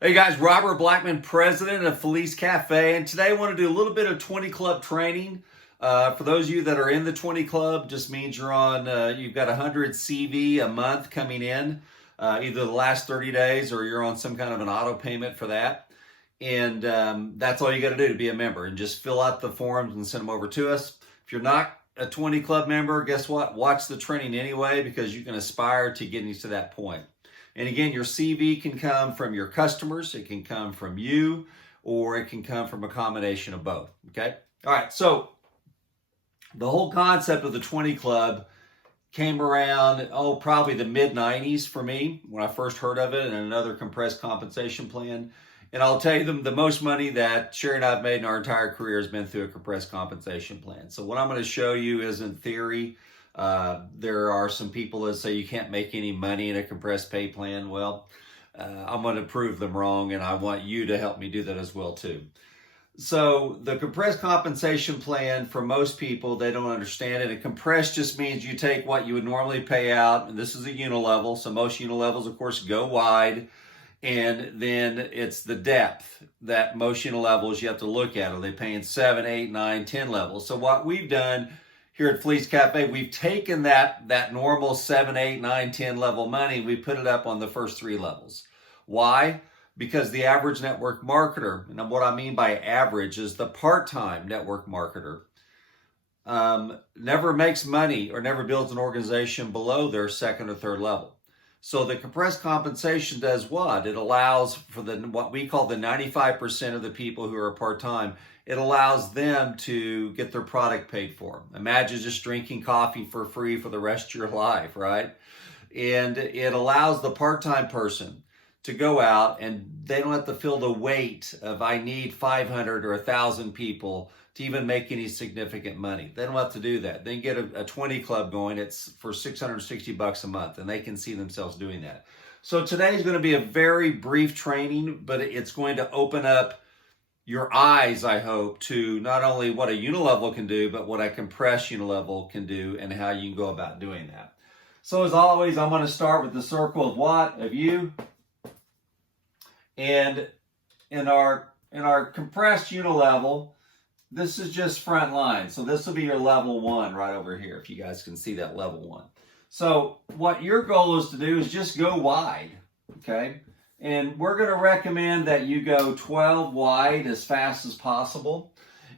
Hey guys, Robert Blackman, president of Felice Cafe, and today I want to do a little bit of 20 Club training. For those of you that are in the 20 Club, just means you've got 100 CV a month coming in, either the last 30 days or you're on some kind of an auto payment for that. And that's all you got to do to be a member, and just fill out the forms and send them over to us. If you're not a 20 Club member, guess what? Watch the training anyway, because you can aspire to getting to that point. And again, your CV can come from your customers, it can come from you, or it can come from a combination of both, okay? All right, so the whole concept of the 20 Club came around, probably the mid-90s for me when I first heard of it, and another compressed compensation plan. And I'll tell you, the most money that Sherry and I have made in our entire career has been through a compressed compensation plan. So what I'm going to show you isn't theory. There are some people that say you can't make any money in a compressed pay plan. Well, I'm going to prove them wrong, and I want you to help me do that as well too. So the compressed compensation plan, for most people, they don't understand it. And compressed just means you take what you would normally pay out, and this is a unilevel. So most unilevels, of course, go wide. And then it's the depth that most unilevels you have to look at. Are they paying 7, 8, 9, 10 levels? So what we've done here at Felice Cafe, we've taken that normal 7, 8, 9, 10 level money, we put it up on the first 3 levels. Why? Because the average network marketer, and what I mean by average is the part-time network marketer, never makes money or never builds an organization below their second or third level. So the compressed compensation does what? It allows for what we call the 95% of the people who are part-time, it allows them to get their product paid for. Imagine just drinking coffee for free for the rest of your life, right? And it allows the part-time person to go out, and they don't have to feel the weight of I need 500 or 1,000 people to even make any significant money. They don't have to do that. They can get a 20 Club going. It's for $660 a month, and they can see themselves doing that. So today is going to be a very brief training, but it's going to open up your eyes, I hope, to not only what a unilevel can do, but what a compressed unilevel can do and how you can go about doing that. So as always, I'm going to start with the circle of what? Of you. And in our compressed unilevel, this is just front line. So this will be your level 1 right over here, if you guys can see that level 1. So what your goal is to do is just go wide, okay? And we're going to recommend that you go 12 wide as fast as possible.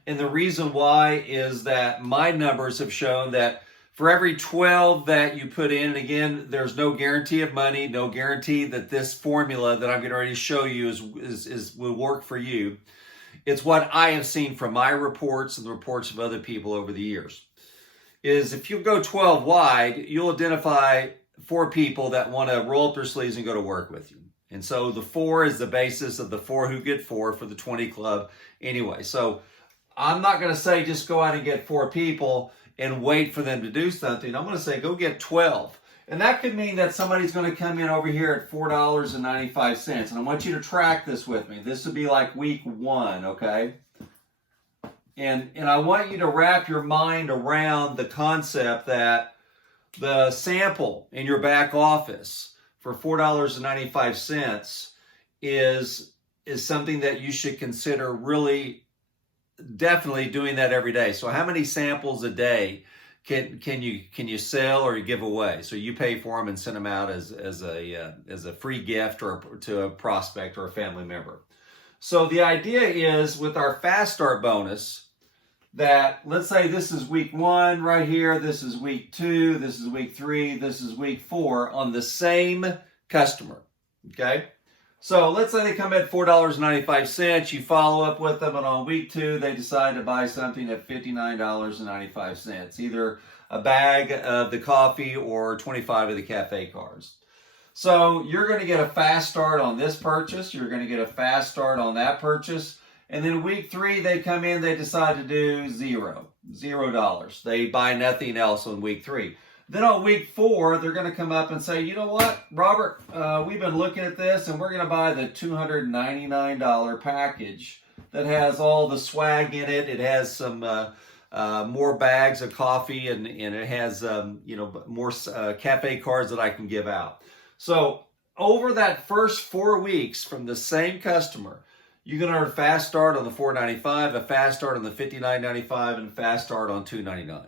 And the reason why is that my numbers have shown that for every 12 that you put in, and again, there's no guarantee of money, no guarantee that this formula that I'm getting ready to show you will work for you. It's what I have seen from my reports and the reports of other people over the years. Is if you go 12 wide, you'll identify 4 people that want to roll up their sleeves and go to work with you. And so the 4 is the basis of the 4 who get 4 for the 20 Club anyway. So I'm not going to say just go out and get 4 people and wait for them to do something. I'm going to say go get 12. And that could mean that somebody's going to come in over here at $4.95. And I want you to track this with me. This would be like week 1, okay? And I want you to wrap your mind around the concept that the sample in your back office for $4.95 is something that you should consider really definitely doing that every day. So how many samples a day can you sell or you give away? So you pay for them and send them out as a free gift or to a prospect or a family member. So the idea is with our fast start bonus that, let's say this is week 1 right here, this is week 2, this is week 3, this is week 4 on the same customer, okay? So let's say they come at $4.95, you follow up with them, and on week 2, they decide to buy something at $59.95, either a bag of the coffee or 25 of the cafe cards. So you're going to get a fast start on this purchase, you're going to get a fast start on that purchase, and then week 3, they come in, they decide to do $0. They buy nothing else on week 3. Then on week 4, they're going to come up and say, you know what, Robert, we've been looking at this, and we're going to buy the $299 package that has all the swag in it. It has some more bags of coffee, and it has more cafe cards that I can give out. So over that first 4 weeks from the same customer, you can earn fast start on the $4.95, a fast start on the $59.95, and a fast start on $2.99.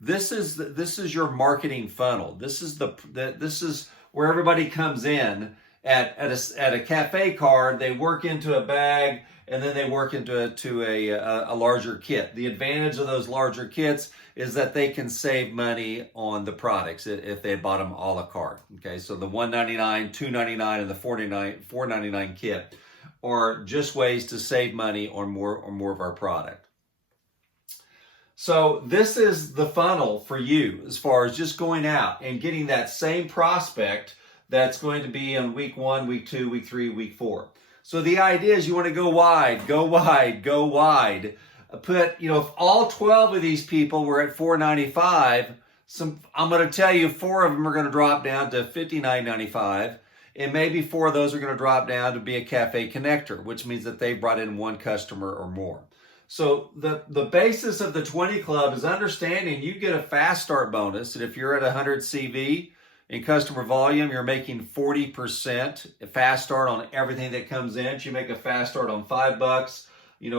This is your marketing funnel. This is where everybody comes in at a cafe card. They work into a bag, and then they work into a larger kit. The advantage of those larger kits is that they can save money on the products if they bought them a la carte. Okay, so the $1.99, $2.99, and the $4.99 kit are just ways to save money on more of our product. So this is the funnel for you as far as just going out and getting that same prospect that's going to be in week 1, week 2, week 3, week 4. So the idea is you want to go wide, go wide, go wide. Put, if all 12 of these people were at $4.95, I'm going to tell you 4 of them are going to drop down to $59.95, and maybe 4 of those are going to drop down to be a cafe connector, which means that they brought in 1 customer or more. So the basis of the 20 Club is understanding you get a fast start bonus, and if you're at 100 CV in customer volume, you're making 40% fast start on everything that comes in. So you make a fast start on $5,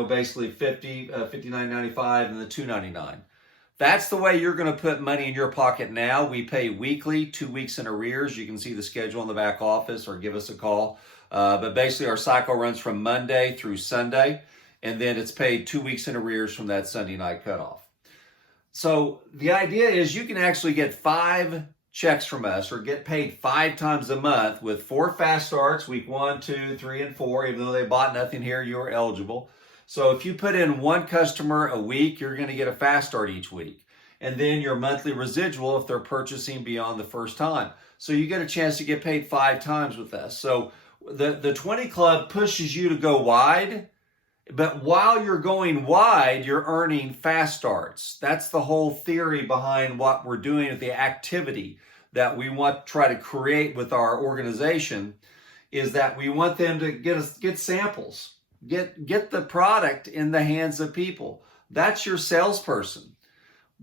basically $59.95 and the $2.99. That's the way you're going to put money in your pocket now. We pay weekly, 2 weeks in arrears. You can see the schedule in the back office or give us a call. But basically our cycle runs from Monday through Sunday, and then it's paid 2 weeks in arrears from that Sunday night cutoff. So the idea is you can actually get 5 checks from us or get paid 5 times a month with 4 fast starts, week 1, 2, 3, and 4. Even though they bought nothing here, you're eligible. So if you put in 1 customer a week, you're going to get a fast start each week. And then your monthly residual if they're purchasing beyond the first time. So you get a chance to get paid 5 times with us. So the 20 Club pushes you to go wide, but while you're going wide, you're earning fast starts. That's the whole theory behind what we're doing with the activity that we want to try to create with our organization, is that we want them to get samples. Get the product in the hands of people. That's your salesperson.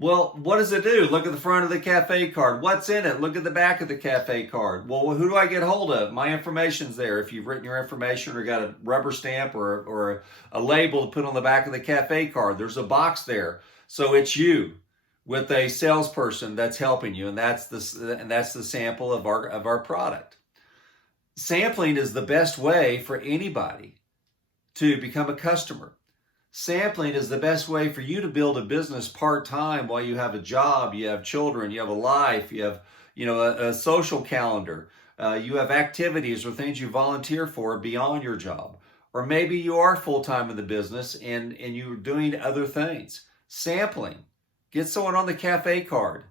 Well, what does it do? Look at the front of the cafe card. What's in it? Look at the back of the cafe card. Well, who do I get hold of? My information's there. If you've written your information or got a rubber stamp or a label to put on the back of the cafe card, there's a box there. So it's you with a salesperson that's helping you, and that's the sample of our product. Sampling is the best way for anybody to become a customer. Sampling is the best way for you to build a business part-time while you have a job, you have children, you have a life, you have a social calendar, you have activities or things you volunteer for beyond your job. Or maybe you are full-time in the business and you're doing other things. Sampling. Get someone on the cafe card.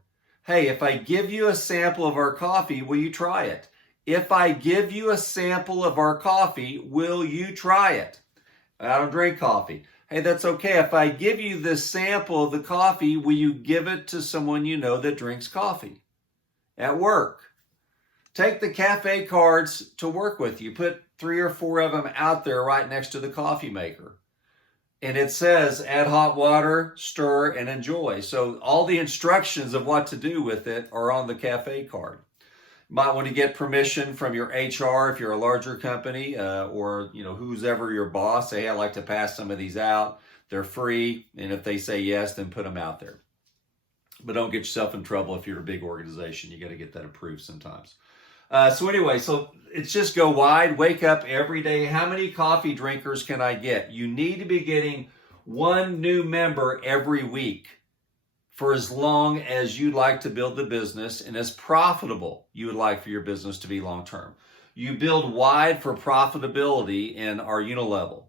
Hey, if I give you a sample of our coffee, will you try it? If I give you a sample of our coffee, will you try it? I don't drink coffee. Hey, that's okay. If I give you this sample of the coffee, will you give it to someone you know that drinks coffee at work? Take the cafe cards to work with you. Put 3 or 4 of them out there right next to the coffee maker. And it says, add hot water, stir, and enjoy. So all the instructions of what to do with it are on the cafe card. You might want to get permission from your HR if you're a larger company, or who's ever your boss. Say, hey, I'd like to pass some of these out. They're free, and if they say yes, then put them out there. But don't get yourself in trouble if you're a big organization. You got to get that approved sometimes. So anyway, so it's just go wide, wake up every day. How many coffee drinkers can I get? You need to be getting 1 new member every week for as long as you'd like to build the business and as profitable you would like for your business to be long term. You build wide for profitability in our unilevel.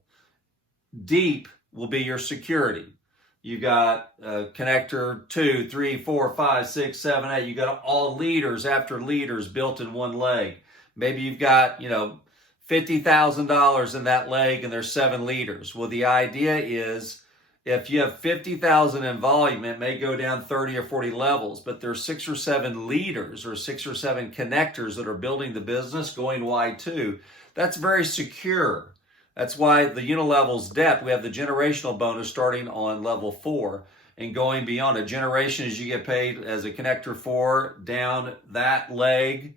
Deep will be your security. You got connector 2, 3, 4, 5, 6, 7, 8. You got all leaders after leaders built in one leg. Maybe you've got, $50,000 in that leg and there's 7 leaders. Well, the idea is if you have 50,000 in volume, it may go down 30 or 40 levels, but there's 6 or 7 leaders or 6 or 7 connectors that are building the business, going wide too. That's very secure. That's why the unilevel's depth, we have the generational bonus starting on level 4 and going beyond. A generation as you get paid as a connector 4 down that leg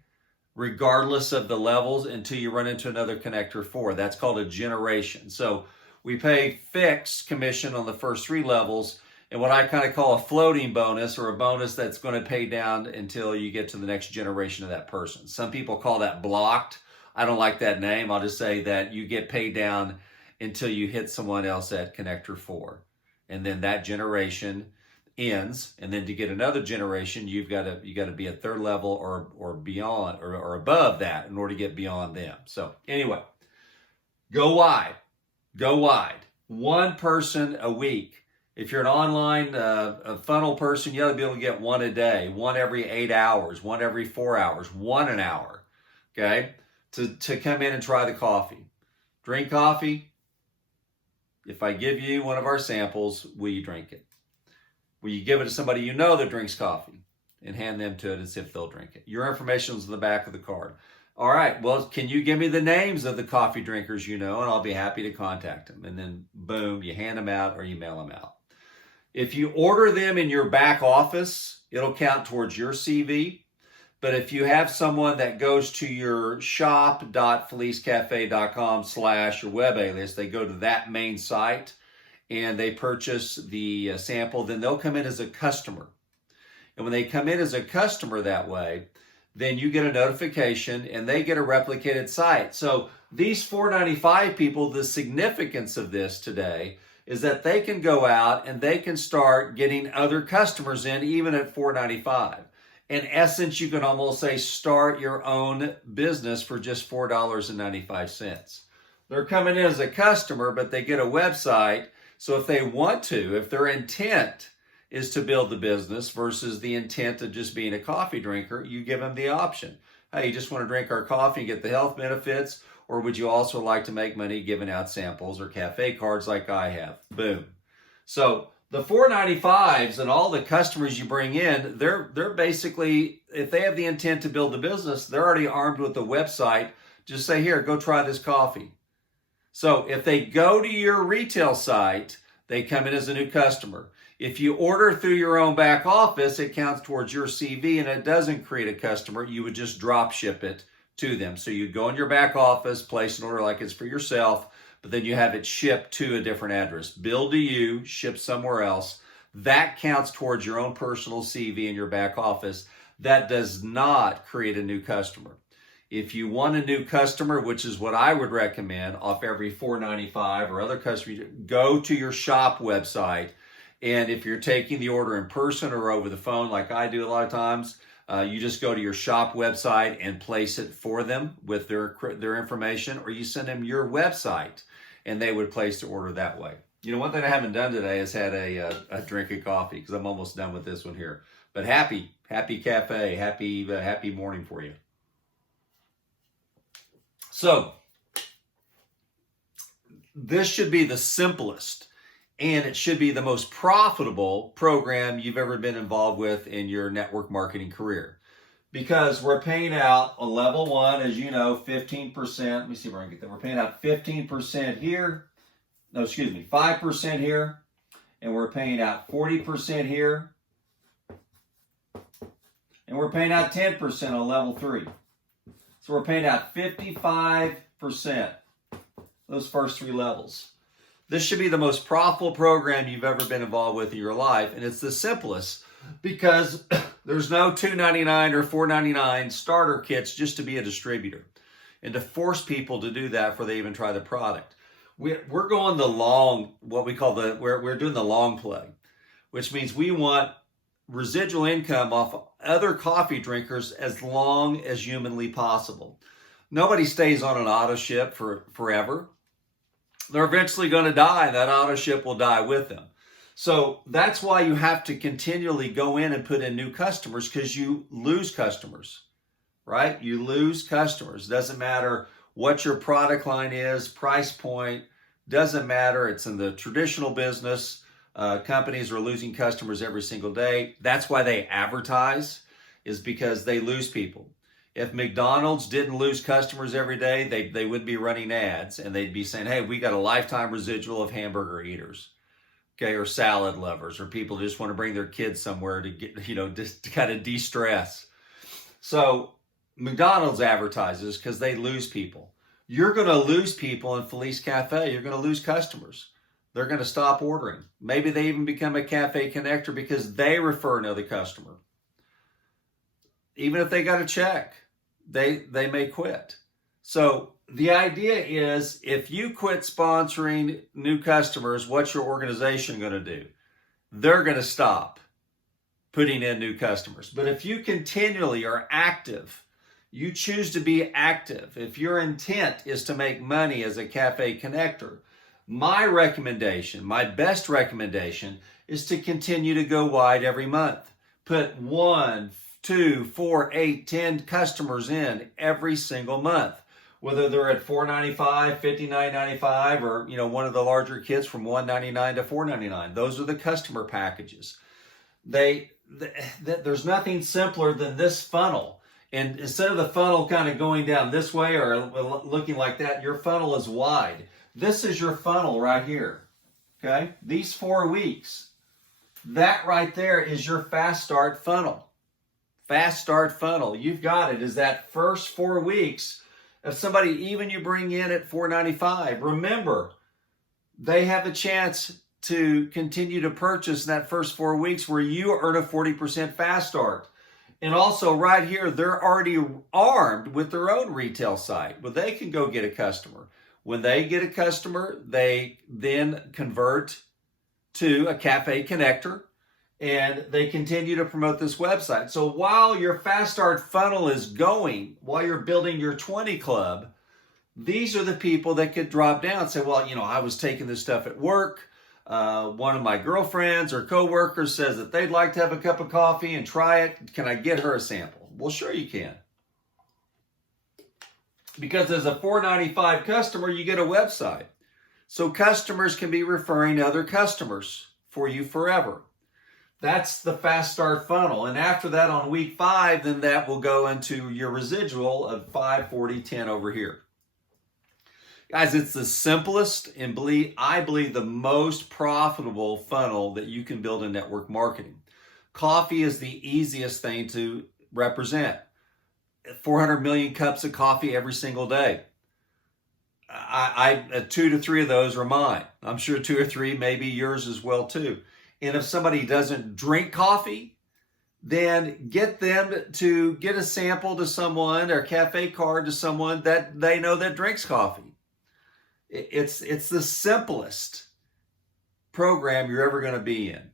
regardless of the levels until you run into another connector 4. That's called a generation. So we pay fixed commission on the first 3 levels, and what I kind of call a floating bonus, or a bonus that's going to pay down until you get to the next generation of that person. Some people call that blocked. I don't like that name. I'll just say that you get paid down until you hit someone else at connector 4. And then that generation ends, and then to get another generation, you got to be at 3rd level or beyond or above that in order to get beyond them. So anyway, go wide. Go wide. 1 person a week. If you're an online a funnel person, you ought to be able to get 1 a day, 1 every 8 hours, 1 every 4 hours, 1 an hour, okay, to come in and try the coffee. Drink coffee. If I give you one of our samples, will you drink it? Will you give it to somebody you know that drinks coffee and hand them to it as if they'll drink it? Your information is in the back of the card. All right, well, can you give me the names of the coffee drinkers you know, and I'll be happy to contact them. And then, boom, you hand them out or you mail them out. If you order them in your back office, it'll count towards your CV. But if you have someone that goes to your shop.felicecafe.com/your web alias, they go to that main site and they purchase the sample, then they'll come in as a customer. And when they come in as a customer that way, then you get a notification and they get a replicated site. So these 495 people, the significance of this today is that they can go out and they can start getting other customers in even at 495. In essence, you can almost say start your own business for just $4.95. They're coming in as a customer, but they get a website. So if they want to, if their intent is to build the business versus the intent of just being a coffee drinker, you give them the option. Hey, you just want to drink our coffee and get the health benefits, or would you also like to make money giving out samples or cafe cards like I have? Boom. So the 495s and all the customers you bring in, they're basically, if they have the intent to build the business, they're already armed with the website. Just say, here, go try this coffee. So if they go to your retail site, they come in as a new customer. If you order through your own back office, it counts towards your CV and it doesn't create a customer. You would just drop ship it to them. So you'd go in your back office, place an order like it's for yourself, but then you have it shipped to a different address. Billed to you, shipped somewhere else. That counts towards your own personal CV in your back office. That does not create a new customer. If you want a new customer, which is what I would recommend off every $4.95 or other customers, go to your shop website. And if you're taking the order in person or over the phone, like I do a lot of times, you just go to your shop website and place it for them with their information, or you send them your website and they would place the order that way. You know, one thing I haven't done today is had a drink of coffee because I'm almost done with this one here. But happy cafe, happy morning for you. So this should be the simplest, and it should be the most profitable program you've ever been involved with in your network marketing career. Because we're paying out on level 1, as you know, 15%. Let me see where I can get that. We're paying out 15% here. No, excuse me, 5% here. And we're paying out 40% here. And we're paying out 10% on level 3. So we're paying out 55%, those first 3 levels. This should be the most profitable program you've ever been involved with in your life, and it's the simplest because there's no $2.99 or $4.99 starter kits just to be a distributor and to force people to do that before they even try the product. We're going the long, what we call we're doing the long play, which means we want residual income off other coffee drinkers as long as humanly possible. Nobody stays on an auto ship for forever. They're eventually going to die, and that auto ship will die with them. So that's why you have to continually go in and put in new customers, because you lose customers, right? You lose customers. Doesn't matter what your product line is, price point, doesn't matter. It's in the traditional business. Companies are losing customers every single day. That's why they advertise, is because they lose people. If McDonald's didn't lose customers every day, they would be running ads and they'd be saying, hey, we got a lifetime residual of hamburger eaters, okay, or salad lovers, or people just want to bring their kids somewhere to get, just to kind of de-stress. So McDonald's advertises because they lose people. You're going to lose people in Felice Cafe. You're going to lose customers. They're going to stop ordering. Maybe they even become a cafe connector because they refer another customer. Even if they got a check, they may quit. So the idea is, if you quit sponsoring new customers, what's your organization going to do? They're going to stop putting in new customers. But if you continually are active, you choose to be active, if your intent is to make money as a cafe connector, my recommendation, my best recommendation, is to continue to go wide every month. Put 1, 2, 4, 8, 10 customers in every single month. Whether they're at $4.95, $59.95, or one of the larger kits from $1.99 to $4.99. Those are the customer packages. There's nothing simpler than this funnel. And instead of the funnel kind of going down this way or looking like that, your funnel is wide. This is your funnel right here. Okay? These 4 weeks. That right there is your fast start funnel. Fast start funnel. You've got it. Is that first 4 weeks. If somebody even you bring in at $4.95, remember, they have a chance to continue to purchase in that first 4 weeks where you earn a 40% fast start. And also right here, they're already armed with their own retail site where they can go get a customer. When they get a customer, they then convert to a cafe connector and they continue to promote this website. So while your fast start funnel is going, while you're building your 20 club, these are the people that could drop down and say, well, I was taking this stuff at work. One of my girlfriends or coworkers says that they'd like to have a cup of coffee and try it. Can I get her a sample? Well, sure you can. Because as a $4.95 customer, you get a website. So customers can be referring to other customers for you forever. That's the fast start funnel. And after that, on week 5, then that will go into your residual of 5, 40, 10 over here. Guys, it's the simplest and I believe the most profitable funnel that you can build in network marketing. Coffee is the easiest thing to represent. 400 million cups of coffee every single day. 2 to 3 of those are mine. I'm sure 2 or 3 may be yours as well too. And if somebody doesn't drink coffee, then get them to get a sample to someone or a cafe card to someone that they know that drinks coffee. It's the simplest program you're ever going to be in.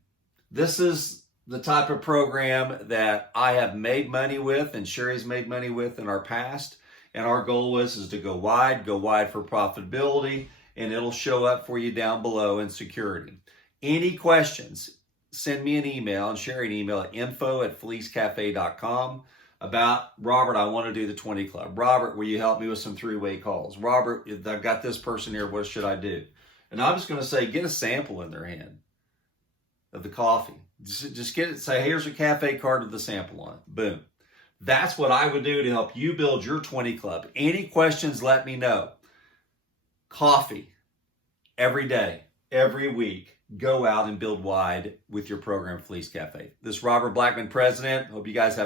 This is the type of program that I have made money with and Sherry's made money with in our past. And our goal is to go wide for profitability, and it'll show up for you down below in security. Any questions, send me an email and Sherry an email at info@felicecafe.com about, Robert, I want to do the 20 club. Robert, will you help me with some 3-way calls? Robert, I've got this person here. What should I do? And I'm just going to say, get a sample in their hand of the coffee. Just get it. Say, here's a cafe card with the sample on it. Boom. That's what I would do to help you build your 20 club. Any questions, let me know. Coffee every day, every week. Go out and build wide with your program, Felice Cafe. This is Robert Blackman, President. Hope you guys have